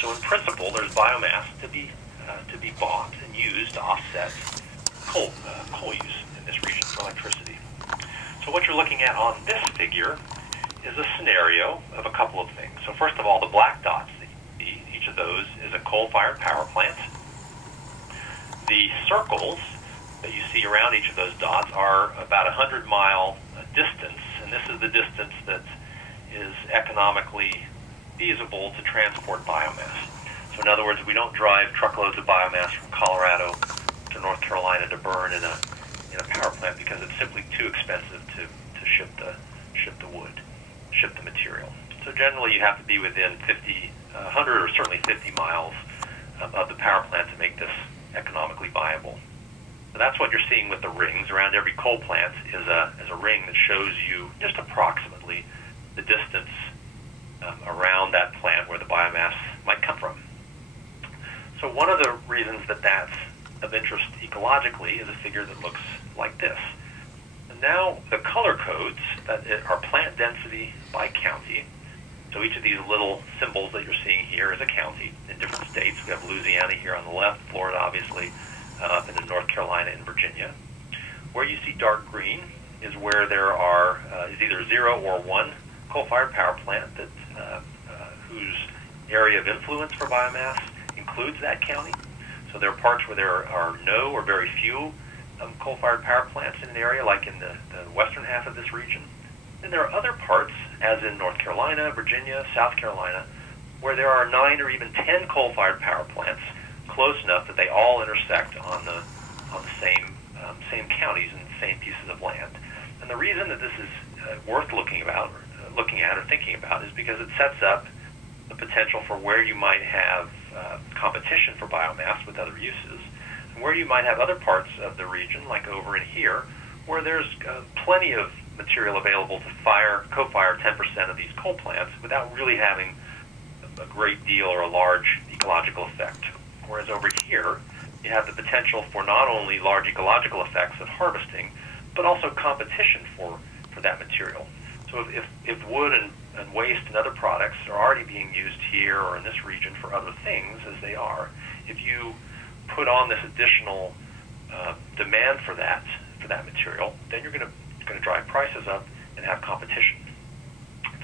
So in principle, there's biomass to be bought and used to offset coal use in this region for electricity. So what you're looking at on this figure is a scenario of a couple of things. So first of all, the black dots that you see, each of those is a coal-fired power plant. The circles that you see around each of those dots are about a 100-mile distance, and this is the distance that is economically feasible to transport biomass. So in other words, we don't drive truckloads of biomass from Colorado to North Carolina to burn in a power plant because it's simply too expensive to ship the wood, ship the material. So generally you have to be within 50, 100 or certainly 50 miles of the power plant to make this economically viable. So that's what you're seeing with the rings. Around every coal plant is a ring that shows you just approximately the distance around that plant where the biomass might come from. So one of the reasons that that's of interest ecologically is a figure that looks like this. And now the color codes that are plant density by county. So each of these little symbols that you're seeing here is a county in different states. We have Louisiana here on the left, Florida obviously, up into North Carolina and Virginia. Where you see dark green is where there are is either 0 or 1 coal-fired power plant that whose area of influence for biomass includes that county. So there are parts where there are no or very few coal-fired power plants in an area, like in the western half of this region. And there are other parts, as in North Carolina, Virginia, South Carolina, where there are 9 or even 10 coal-fired power plants close enough that they all intersect on the same counties and same pieces of land. And the reason that this is worth looking at or thinking about is because it sets up the potential for where you might have competition for biomass with other uses, and where you might have other parts of the region, like over in here, where there's plenty of material available to co-fire 10% of these coal plants without really having a great deal or a large ecological effect. Whereas over here, you have the potential for not only large ecological effects of harvesting, but also competition for that material. So if wood and waste and other products are already being used here or in this region for other things, as they are, if you put on this additional demand for that material, then you're going to drive prices up and have competition.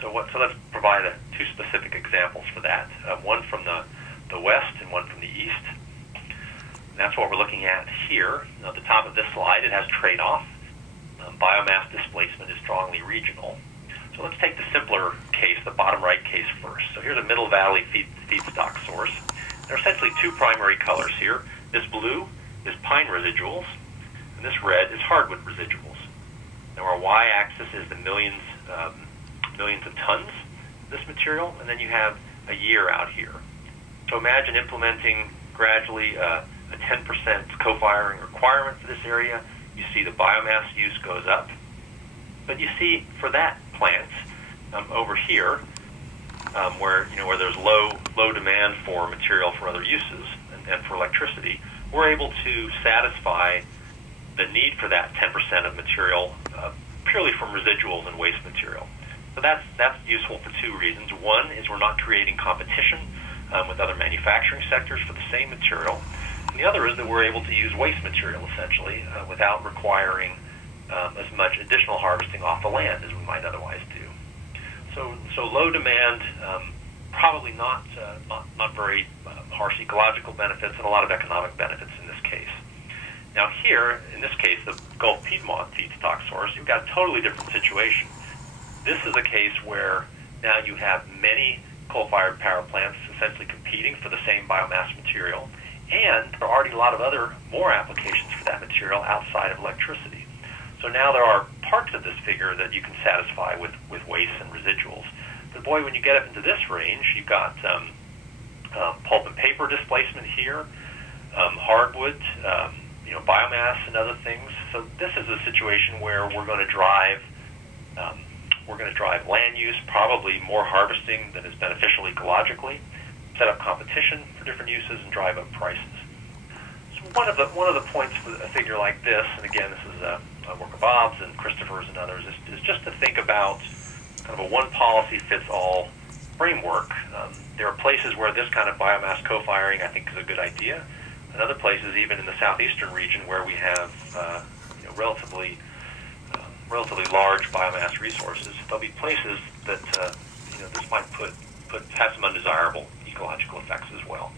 So let's provide 2 specific examples for that. One from the west and one from the east. And that's what we're looking at here. At the top of this slide, it has trade-off. Biomass displacement is strongly regional. So let's take the simpler case, the bottom right case first. So here's a Middle Valley feedstock source. There are essentially 2 primary colors here. This blue is pine residuals, and this red is hardwood residuals. Now our y-axis is the millions of tons of this material, and then you have a year out here. So imagine implementing gradually a 10% co-firing requirement for this area. You see the biomass use goes up. But you see for that plant over here, where there's low demand for material for other uses and for electricity, we're able to satisfy the need for that 10% of material purely from residuals and waste material. So that's useful for 2 reasons. One is we're not creating competition with other manufacturing sectors for the same material. And the other is that we're able to use waste material, essentially, without requiring as much additional harvesting off the land as we might otherwise do. So low demand, probably not very harsh ecological benefits, and a lot of economic benefits in this case. Now here, in this case, the Gulf Piedmont feedstock source, you've got a totally different situation. This is a case where now you have many coal-fired power plants essentially competing for the same biomass material, and there are already a lot of other more applications for that material outside of electricity. So now there are parts of this figure that you can satisfy with waste and residuals. But boy, when you get up into this range, you've got pulp and paper displacement here, hardwood, biomass and other things. So this is a situation where we're going to drive land use, probably more harvesting than is beneficial ecologically, set up competition for different uses, and drive up prices. So one of the points for a figure like this, and again, this is a work of Bob's and Christopher's and others, is just to think about kind of a one policy fits all framework. There are places where this kind of biomass co-firing, I think, is a good idea. And other places, even in the southeastern region, where we have relatively large biomass resources, there'll be places that this might have some undesirable ecological effects as well.